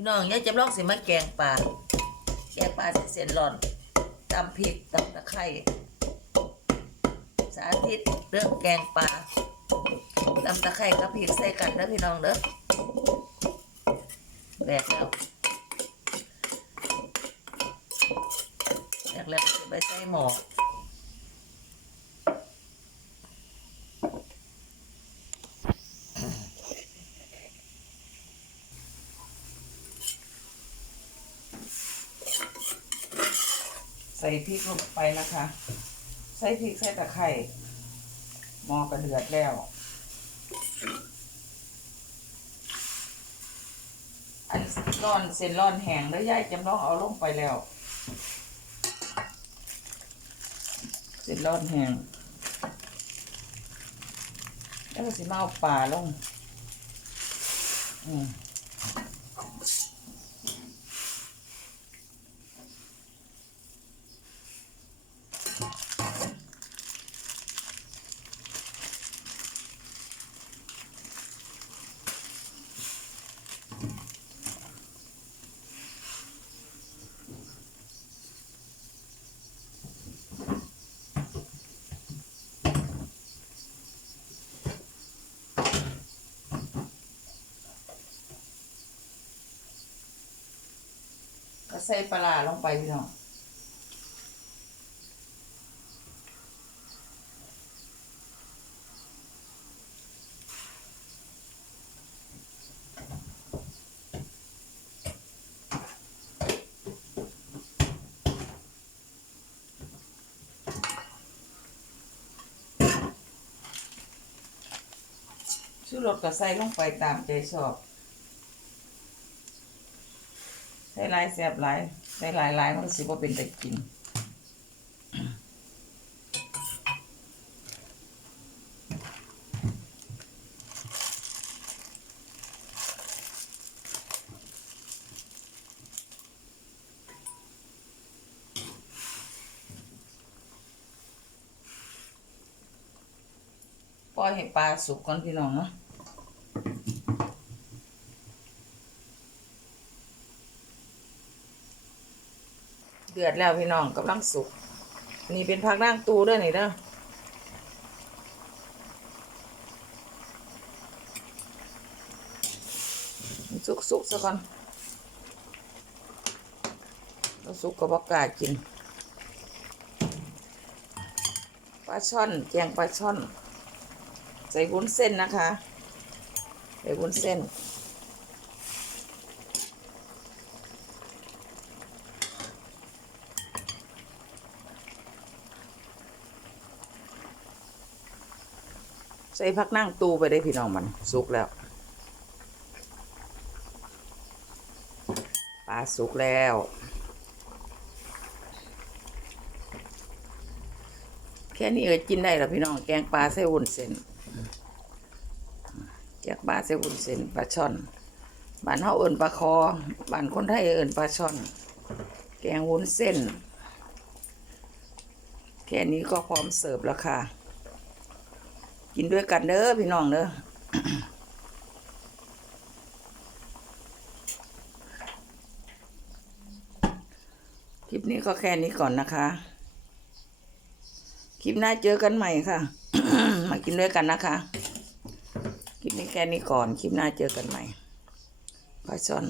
พี่น้องยายจำลองสิมาแกงปลาแกงปลาเส้นร้อนตำพริกตำตะไคร้สาธิตเรื่องแกงปลาตำตะไคร้กับพริกใส่กันเด้อพี่น้องเด้อแบกแล้วแบกแล้วไปใส่หม้อ ใส่พริกลงไปนะคะ ใส่พริกใส่ตะไคร้หม้อกระเดือดแล้ว อันร้อนเส้นร้อนแห้งแล้วยายจำลองเอาลงไปแล้ว เส้นร้อนแห้งแล้วก็สิมาเอาปลาลง อืม ก็ใส่ปลาลงไปพี่น้องชูรสก็ใส่ลงไปตามใจชอบ ใส่หลายแซบหลายใส่หลายหลายมันก็สิบ่เป็นแต่กินปล่อยให้ปลาสุกก่อนพี่น้องเนาะ ดือดแล้วพี่น้องกำลังสุก นี่เป็นผักด่างตูด้วยนี่เด้อสุกสุกๆซะก่อนแล้วสุกก็บอกกากิน ปลาช่อน แกงปลาช่อน ใส่วุ้นเส้นนะคะ ใส่วุ้นเส้น ใส่พักนั่งตูไปได้พี่น้องมันสุกแล้วปลาสุกแล้วแค่นี้ก็กินได้แล้วพี่น้องแกงปลาใส่วุ้นเส้นแกงปลาใส่วุ้นเส้นปลาช่อนบ้านเฮาเอิ้นปลาคอบ้านคนไทยเอิ้นปลาช่อน แกงวุ้นเส้น แค่นี้ก็พร้อมเสิร์ฟแล้วค่ะ กินด้วยกันเด้อพี่น้องเด้อคลิปนี้ก็แค่นี้ก่อนนะคะ คลิปหน้าเจอกันใหม่ค่ะ มากินด้วยกันนะคะ คลิปนี้แค่นี้ก่อน คลิปหน้าเจอกันใหม่ปลาช่อน